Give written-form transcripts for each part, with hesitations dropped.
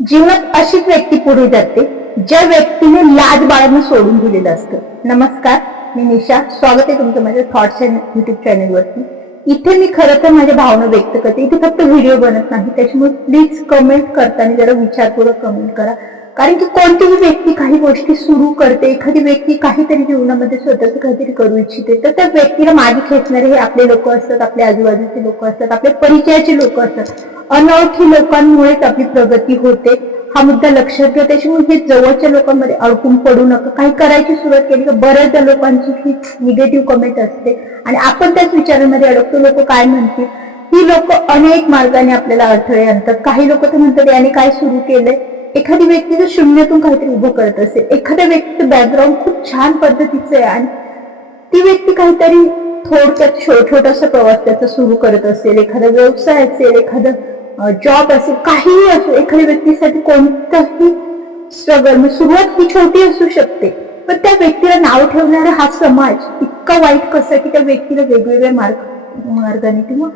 जीवनात अशीच व्यक्ती पुढे जाते ज्या व्यक्तीने लाज बाळगणं सोडून दिलेलं असतं. नमस्कार, मी निशा. स्वागत आहे तुमचं माझ्या थॉट्स अँड युट्यूब चॅनलवरती. इथे मी खरं तर माझ्या भावना व्यक्त करते. इथे फक्त व्हिडिओ बनत नाही, त्याच्यामुळे प्लीज कमेंट करताना जरा विचारपूर्वक कमेंट करा. कारण की कोणतीही व्यक्ती काही गोष्टी सुरू करते, एखादी व्यक्ती काहीतरी जीवनामध्ये स्वतःच काहीतरी करू इच्छिते, तर त्या व्यक्तीला मागे खेचणारे हे आपले लोक असतात, आपल्या आजूबाजूचे लोक असतात, आपल्या परिचयाचे लोक असतात. अनोळखी लोकांमुळेच आपली प्रगती होते, हा मुद्दा लक्षात घ्या. त्याच्यामुळे हे जवळच्या लोकांमध्ये अडकून पडू नका. काही करायची सुरुवात केली का बऱ्याचदा लोकांची ही निगेटिव्ह कमेंट असते आणि आपण त्याच विचारांमध्ये अडकतो. लोक काय म्हणतील, ही लोक अनेक मार्गाने आपल्याला अडथळे आणतात. काही लोक तर म्हणतात याने काय सुरू केलंय. एखादी व्यक्ती जर शून्यातून काहीतरी उभं करत असेल, एखाद्या व्यक्तीचं बॅकग्राऊंड खूप छान पद्धतीचं आहे आणि ती व्यक्ती काहीतरी थोडक्यात छोटासा प्रवास त्याचा सुरू करत असेल, एखादा व्यवसाय असेल, एखादा जॉब असेल, काहीही असो, एखाद्या व्यक्तीसाठी कोणताही स्ट्रगल सुरुवात ही छोटी असू शकते, पण त्या व्यक्तीला नाव ठेवणारा हा समाज इतका वाईट कसा की त्या व्यक्तीला वेगवेगळ्या मार्गाने किंवा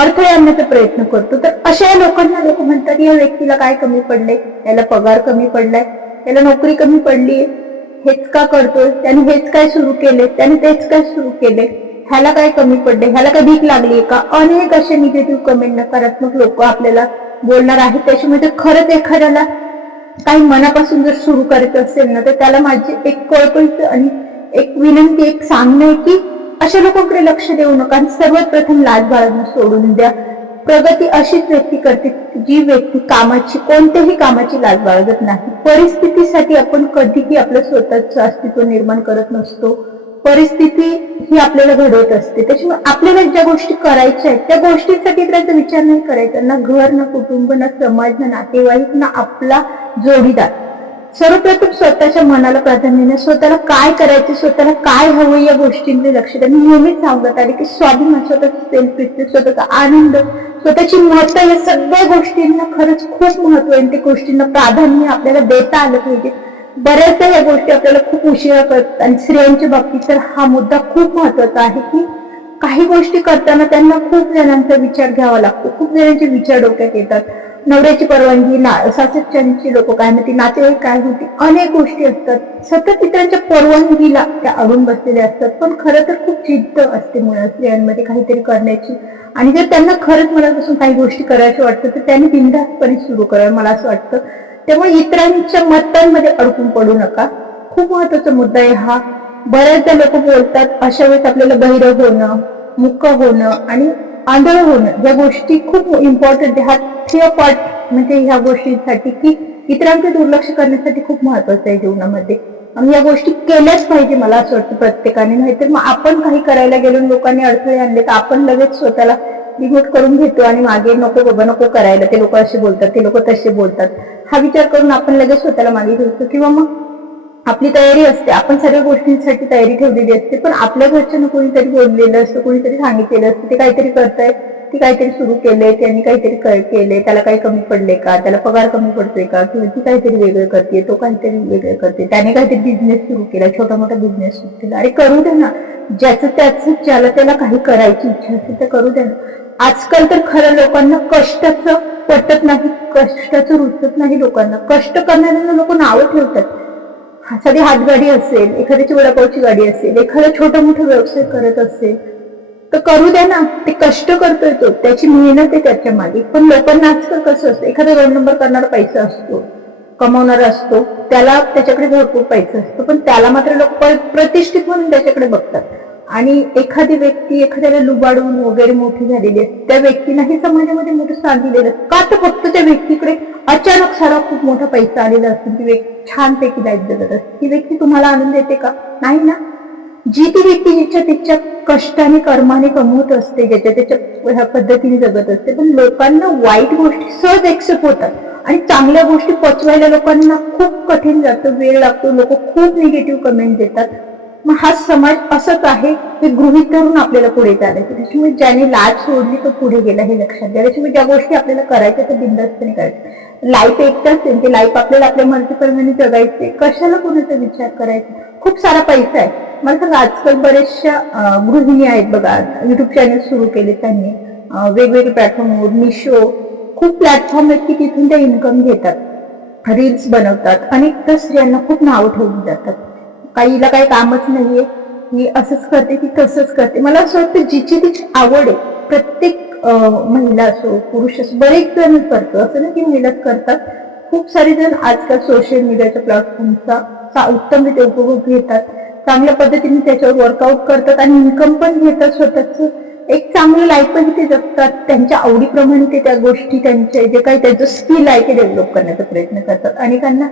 अडथळे आणण्याचा प्रयत्न करतो. तर अशा लोकांना लोक म्हणतात या व्यक्तीला काय कमी पडलंय, याला पगार कमी पडलाय, याला नोकरी कमी पडलीये, हेच का करतोय, त्याने हेच काय सुरू केले, त्याने तेच काय सुरू केले, ह्याला काय कमी पडले, ह्याला काय भीक लागली का. अनेक असे निगेटिव्ह कमेंट, नकारात्मक लोक आपल्याला बोलणार आहेत. त्याच्यामध्ये खरंच एखाद्याला काही मनापासून जर सुरू करायचं असेल ना, तर त्याला माझी एक कळकळीचं आणि एक विनंती, एक सांगणं आहे की अशा लोकांकडे लक्ष देऊ नका आणि सर्वात प्रथम लाज बाळगणं सोडून द्या. प्रगती अशीच व्यक्ती करते जी व्यक्ती कामाची, कोणत्याही कामाची लाज बाळगत नाही. परिस्थितीसाठी आपण कधीही आपलं स्वतःचं अस्तित्व निर्माण करत नसतो. परिस्थिती ही आपल्याला घडवत असते. त्याच्यामुळे आपल्याला ज्या गोष्टी करायच्या आहेत त्या गोष्टींसाठी त्याचा विचार नाही करायचा. ना घर, ना कुटुंब, ना समाज, ना नातेवाईक, ना आपला जोडीदार. सर्वप्रथम स्वतःच्या मनाला प्राधान्य, स्वतःला काय करायचे, स्वतःला काय हवं या गोष्टींकडे लक्ष द्या. मी नेहमीच सांगत आले की स्वाभिमान, स्वतःचा सेल्फ रिस्पेक्ट, स्वतःचा आनंद, स्वतःची महत्व, या सगळ्या गोष्टींना खरंच खूप महत्व आहे. त्या गोष्टींना प्राधान्य आपल्याला देता आलं पाहिजे. बऱ्याचदा या गोष्टी आपल्याला खूप उशिरा करतात आणि स्त्रियांच्या बाबतीत तर हा मुद्दा खूप महत्वाचा आहे की काही गोष्टी करताना त्यांना खूप जणांचा विचार घ्यावा लागतो. खूप जणांचे विचार डोक्यात येतात. नवऱ्याची परवानगी, सासरच्यांची लोक काय म्हणतील, नातेवाईक काय होती, अनेक गोष्टी असतात. सतत इतरांच्या परवानगीला त्या अडून बसलेल्या असतात. पण खरं तर खूप जिद्द असते मुळात स्त्रियांमध्ये काहीतरी करण्याची. आणि जर त्यांना खरंच मनापासून काही गोष्टी करायच्या वाटतं तर त्यांनी बिनधास्तपणे सुरू करावं, मला असं वाटतं. त्यामुळे इतरांच्या मतांमध्ये अडकून पडू नका. खूप महत्वाचा मुद्दा आहे हा. बऱ्याचदा लोक बोलतात अशा वेळेस आपल्याला बहिरं होणं, मुक होणं आणि आंधळ होणं या गोष्टी खूप इम्पॉर्टंट आहे. हा 3 पार्ट म्हणजे ह्या गोष्टींसाठी की इतरांचे दुर्लक्ष करण्यासाठी खूप महत्वाचं आहे जीवनामध्ये. आणि या गोष्टी केल्याच पाहिजे मला असं वाटतं प्रत्येकाने. नाहीतर मग आपण काही करायला गेलो, लोकांनी अडथळे आणले तर आपण लगेच स्वतःला डिमोट करून घेतो आणि मागे नको बाबा नको करायला, ते लोक असे बोलतात, ते लोक तसे बोलतात, हा विचार करून आपण लगेच स्वतःला मागे ठेवतो. किंवा मग आपली तयारी असते, आपण सर्व गोष्टींसाठी तयारी ठेवलेली असते, पण आपल्या घरच्यांना कोणीतरी बोललेलं असतं, कोणीतरी सांगितलेलं असतं, ते काहीतरी करतायत, ती काहीतरी सुरू केलंय, त्यांनी काहीतरी केलंय, त्याला काही कमी पडले का, त्याला पगार कमी पडतोय का, किंवा ती काहीतरी वेगळं करते, तो काहीतरी वेगळं करते, त्याने काहीतरी बिझनेस सुरू केला, छोटा मोठा बिझनेस सुरू केला. अरे करू दे ना, ज्याचं त्याचं, ज्याला त्याला काही करायची इच्छा असेल तर करू दे ना. आजकाल तर खरं लोकांना कष्टाचं पटत नाही, कष्टाचं रुचत नाही लोकांना. कष्ट करणाऱ्यांना लोक नावं ठेवतात. साधी हातगाडी असेल, एखाद्याची वडापावची गाडी असेल, एखादा छोटा मोठा व्यवसाय करत असेल तर करू द्या ना. ते कष्ट करतोय, तो त्याची मेहनत आहे त्याच्या मागे. पण लोकांना आजकाल कसं असतं, एखादा 2 नंबर करणारा पैसा असतो, कमावणारा असतो, त्याला त्याच्याकडे भरपूर पैसा असतो, पण त्याला मात्र लोक प्रतिष्ठित म्हणून त्याच्याकडे बघतात. आणि एखादी व्यक्ती एखाद्याला लुबाडून वगैरे मोठी झालेली असते, त्या व्यक्तीलाही समाजामध्ये मोठं स्थान दिलेलं असतं का, तर फक्त त्या व्यक्तीकडे अचानक सारा खूप मोठा पैसा आलेला असतो, ती व्यक्ती छानपैकी लाईफ जगत असते. ती व्यक्ती तुम्हाला आनंद देते का? नाही ना. जी ती व्यक्ती जिच्या तिच्या कष्टाने कर्माने कमवत असते, ज्याच्या त्याच्या पद्धतीने जगत असते, पण लोकांना वाईट गोष्टी सहज एक्सेप्ट होतात आणि चांगल्या गोष्टी पचवायला लोकांना खूप कठीण जातं, वेळ लागतो, लोक खूप निगेटिव्ह कमेंट देतात. मग हा समाज असंच आहे हे गृहीत धरून आपल्याला पुढे चालायचं. त्याच्यामुळे ज्याने लाज सोडली तो पुढे गेला हे लक्षात घ्या. त्याच्यामुळे ज्या गोष्टी आपल्याला करायच्या त्या बिनधास्तपणे करायच्या. लाईफ एकदाच आहे, ते लाईफ आपल्याला आपल्या मर्जीप्रमाणे जगायचे, कशाला कोणाचा विचार करायचा. खूप सारा पैसा आहे. मला सांगा आजकाल बऱ्याचशा गृहिणी आहेत बघा, युट्यूब चॅनल सुरू केले त्यांनी, वेगवेगळे प्लॅटफॉर्मवर, मिशो, खूप प्लॅटफॉर्म आहेत की तिथून त्या इन्कम घेतात. रील्स बनवतात, अनेक स्त्रियांना खूप नावं ठेवली जातात. काहीला काही कामच नाहीये, मी असंच करते की तसंच करते. मला असं वाटतं जिची तिची आवड आहे, प्रत्येक महिला असो पुरुष असो, बरेच जण करतो, असं नाही की महिलाच करतात. खूप सारे जण आजकाल सोशल मीडियाच्या प्लॅटफॉर्मचा उत्तमरित्या उपभोग घेतात, चांगल्या पद्धतीने त्याच्यावर वर्कआउट करतात आणि इन्कम पण घेतात, स्वतःच एक चांगलं लाईफ पण ते जगतात. त्यांच्या आवडीप्रमाणे ते त्या गोष्टी, त्यांचे जे काही त्यांचं स्किल आहे ते डेव्हलप करण्याचा प्रयत्न करतात. अनेकांना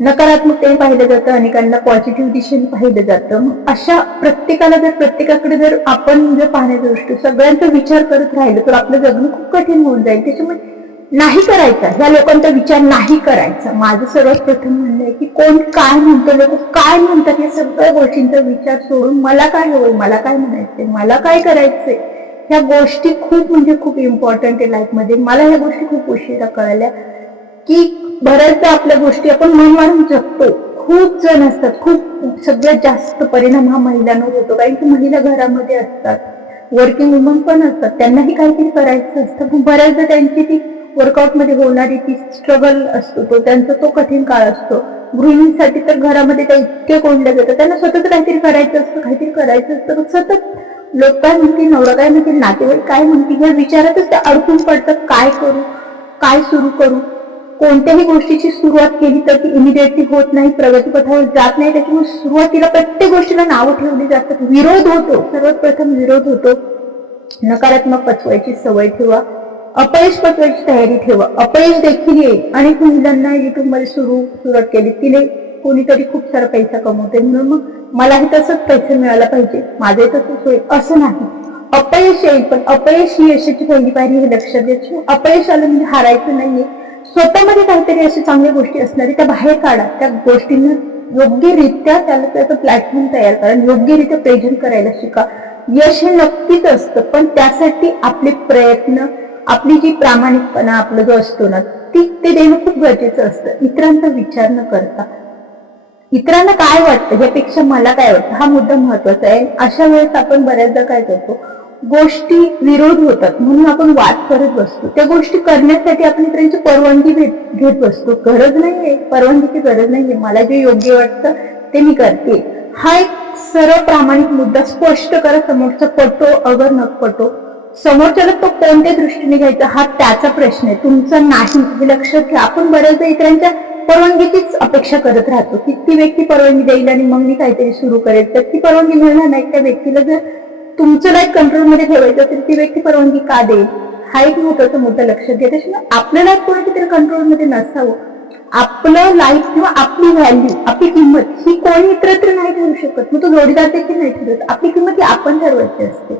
नकारात्मकतेने पाहिलं जातं, अनेकांना पॉझिटिव्ह दिशेने पाहिलं जातं. मग अशा प्रत्येकाकडे जर आपण जर पाहण्याच्या दृष्टी सगळ्यांचा विचार करत राहिलो तर आपलं जगणं खूप कठीण होऊन जाईल. त्याच्यामुळे नाही करायचा, ह्या लोकांचा विचार नाही करायचा. माझं सर्वात प्रथम म्हणणं आहे की कोण काय म्हणतं, लोक काय म्हणतात, या सगळ्या गोष्टींचा विचार सोडून मला काय हवंय, मला काय म्हणायचंय, मला काय करायचंय, ह्या गोष्टी खूप म्हणजे खूप इम्पॉर्टंट आहे लाईफमध्ये. मला ह्या गोष्टी खूप उशिरा कळल्या की बऱ्याचदा आपल्या गोष्टी आपण मन मारून जगतो. खूप जण असतात, खूप सगळ्यात जास्त परिणाम हा महिलांवर होतो, कारण की महिला घरामध्ये असतात, वर्किंग वुमन पण असतात, त्यांनाही काहीतरी करायचं असतं. पण बऱ्याचदा त्यांची ती वर्कआउट मध्ये होणारी ती स्ट्रगल असतो, तो त्यांचा तो कठीण काळ असतो. गृहिणींसाठी तर घरामध्ये त्या इतके कोंडल्या जातात, त्यांना सतत काहीतरी करायचं असतं. सतत लोक काय म्हणतील, नवरा काय म्हणतील, नातेवाईक काय म्हणतील, या विचारातच ते अडकून पडतात. काय करू, काय सुरू करू. कोणत्याही गोष्टीची सुरुवात केली तर ती इमिडिएटली होत नाही, प्रगतीपथावर जात नाही. त्याच्यामुळे सुरुवातीला प्रत्येक गोष्टीला नावं ठेवली जातात, विरोध होतो, सर्वात प्रथम विरोध होतो. नकारात्मक पचवायची सवय ठेवा, अपयश पचवायची तयारी ठेवा. अपयश देखील येईल. अनेक महिलांना युट्यूब मध्ये सुरुवात केली, तिने कोणीतरी खूप सारा पैसा कमवते म्हणून मग मलाही तसंच पैसा मिळाला पाहिजे, माझे तसंच होईल, असं नाही. अपयश येईल, पण अपयश ही यशाची पहिली पायरी हे लक्षात द्यायची. अपयश आलं म्हणजे हारायचं नाहीये. स्वतःमध्ये काहीतरी अशा चांगल्या गोष्टी असणारी त्या बाहेर काढा, त्या गोष्टींना योग्यरित्या त्याचं प्लॅटफॉर्म तयार करा, योग्यरित्या प्रेझेंट करायला शिका. यश हे नक्कीच असतं, पण त्यासाठी आपले प्रयत्न, आपली जी प्रामाणिकपणा आपला जो असतो ना, ते देणं खूप गरजेचं असतं. इतरांचा विचार न करता, इतरांना काय वाटतं यापेक्षा मला काय वाटतं हा मुद्दा महत्वाचा आहे. अशा वेळेस आपण बऱ्याचदा काय करतो, गोष्टी विरोध होतात म्हणून आपण वाद करत बसतो. त्या गोष्टी करण्यासाठी आपण इतरांची परवानगी घेत बसतो. गरज नाहीये, परवानगीची गरज नाहीये. मला जे योग्य वाटतं ते मी करते. हा एक सरळ प्रामाणिक मुद्दा स्पष्ट करा. समोरचा पटो अगर न पटो, समोरच्याला तो कोणत्या दृष्टीने घ्यायचा हा त्याचा प्रश्न आहे, तुमचा नाही, हे लक्षात घ्या. आपण बऱ्याचदा इतरांच्या परवानगीचीच अपेक्षा करत राहतो की ती व्यक्ती परवानगी देईल आणि मग मी काहीतरी सुरू करेल. तर ती परवानगी मिळणार नाही. त्या व्यक्तीला जर तुमचं लाईफ कंट्रोलमध्ये ठेवायचं असेल, ती व्यक्ती परवानगी का देईल, हा एक महत्वाचा मुद्दा लक्षात घ्या. त्याच्यामुळे आपलं लाईफ कोणाच्या तरी कंट्रोलमध्ये नसावं. आपलं लाईफ किंवा आपली व्हॅल्यू, आपली किंमत ही कोणी इतरत्र नाही ठरवू शकत. मग तो जोडीदार देखील नाही ठरवत. आपली किंमत ही आपण ठरवायची असते.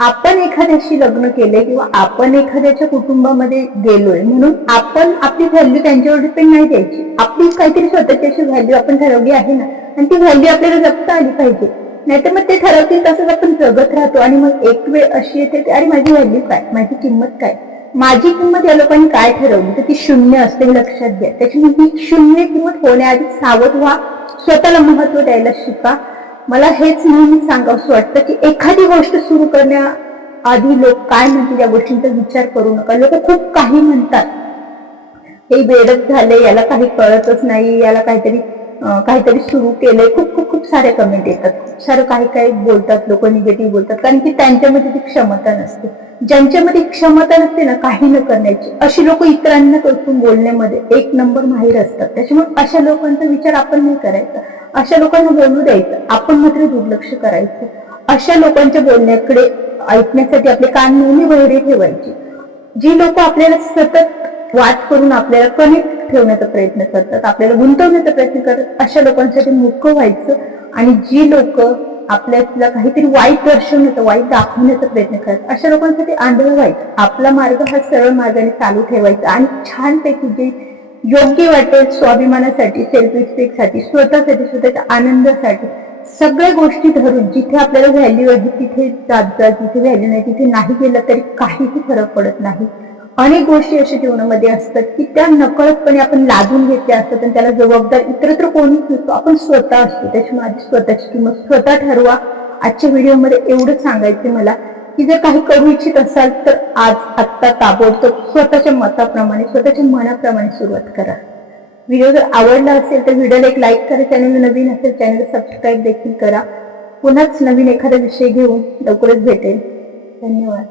आपण एखाद्याशी लग्न केले किंवा आपण एखाद्याच्या कुटुंबामध्ये गेलोय म्हणून आपण आपली व्हॅल्यू त्यांच्यावर डिपेंड नाही द्यायची. आपली काहीतरी स्वतःची अशी व्हॅल्यू आपण ठरवली आहे ना, आणि ती व्हॅल्यू आपल्याला जगता आली पाहिजे. नाहीतर मग ते ठरवतील तसंच आपण जगत राहतो आणि मग एक वेळ अशी येते की अरे माझी व्हॅल्यू काय, माझी किंमत काय, माझी किंमत या लोकांनी काय ठरवली, तर ती शून्य असते हे लक्षात घ्या. त्याच्यामुळे ही शून्य किंमत होण्याआधी सावध व्हा, स्वतःला महत्व द्यायला शिका. मला हेच नेहमी सांगावंसं वाटतं की एखादी गोष्ट सुरू करण्याआधी लोक काय म्हणतील या गोष्टींचा विचार करू नका. लोक खूप काही म्हणतात, हे वेडच झाले, याला काही कळतच नाही, याला काहीतरी सुरू केलंय, खूप सारे कमेंट येतात, खूप सारं काही बोलतात लोक, निगेटिव्ह बोलतात, कारण की त्यांच्यामध्ये ती क्षमता नसते. ज्यांच्यामध्ये क्षमता नसते ना काही न करण्याची, अशी लोक इतरांना टोचून बोलण्यामध्ये एक नंबर माहीर असतात. त्याच्यामुळे अशा लोकांचा विचार आपण नाही करायचा, अशा लोकांना बोलू द्यायचं, आपण मात्र दुर्लक्ष करायचं. अशा लोकांच्या बोलण्याकडे ऐकण्यासाठी आपले कान नेहमी बहिरे ठेवायचे. जी लोक आपल्याला सतत वाद करून आपल्याला कनेक्ट ठेवण्याचा प्रयत्न करतात, आपल्याला गुंतवण्याचा प्रयत्न करतात, अशा लोकांसाठी मूर्ख व्हायचं. आणि जी लोक आपल्याला काहीतरी वाईट दर्शवण्याचा, वाईट दाखवण्याचा प्रयत्न करतात, अशा लोकांसाठी आंधळ व्हायचं. आपला मार्ग हा सरळ मार्गाने चालू ठेवायचा आणि छानपैकी जे योग्य वाटेल स्वाभिमानासाठी, सेल्फ रिस्पेक्टसाठी, स्वतःसाठी, स्वतःच्या आनंदासाठी सगळ्या गोष्टी धरून जिथे आपल्याला व्हॅल्यू आहे तिथे जात जा, जिथे व्हॅल्यू नाही तिथे नाही गेलं तरी काहीही फरक पडत नाही. अनेक गोष्टी अशा जीवनामध्ये असतात की त्या नकळतपणे आपण लादून घेतल्या असतात आणि त्याला जबाबदार इतरत्र कोणीच नसतो, आपण स्वतः असतो. त्याच्यामुळे आधी स्वतःची किंमत स्वतः ठरवा. आजच्या व्हिडिओमध्ये एवढंच सांगायचं मला की जर काही करू इच्छित असाल तर आत्ता ताबडतोब स्वतःच्या मताप्रमाणे, स्वतःच्या मनाप्रमाणे सुरुवात करा. व्हिडिओ जर आवडला असेल तर व्हिडिओला एक लाईक करा, चॅनल नवीन असेल चॅनल सबस्क्राईब देखील करा. पुन्हाच नवीन एखादा विषय घेऊन लवकरच भेटेल. धन्यवाद.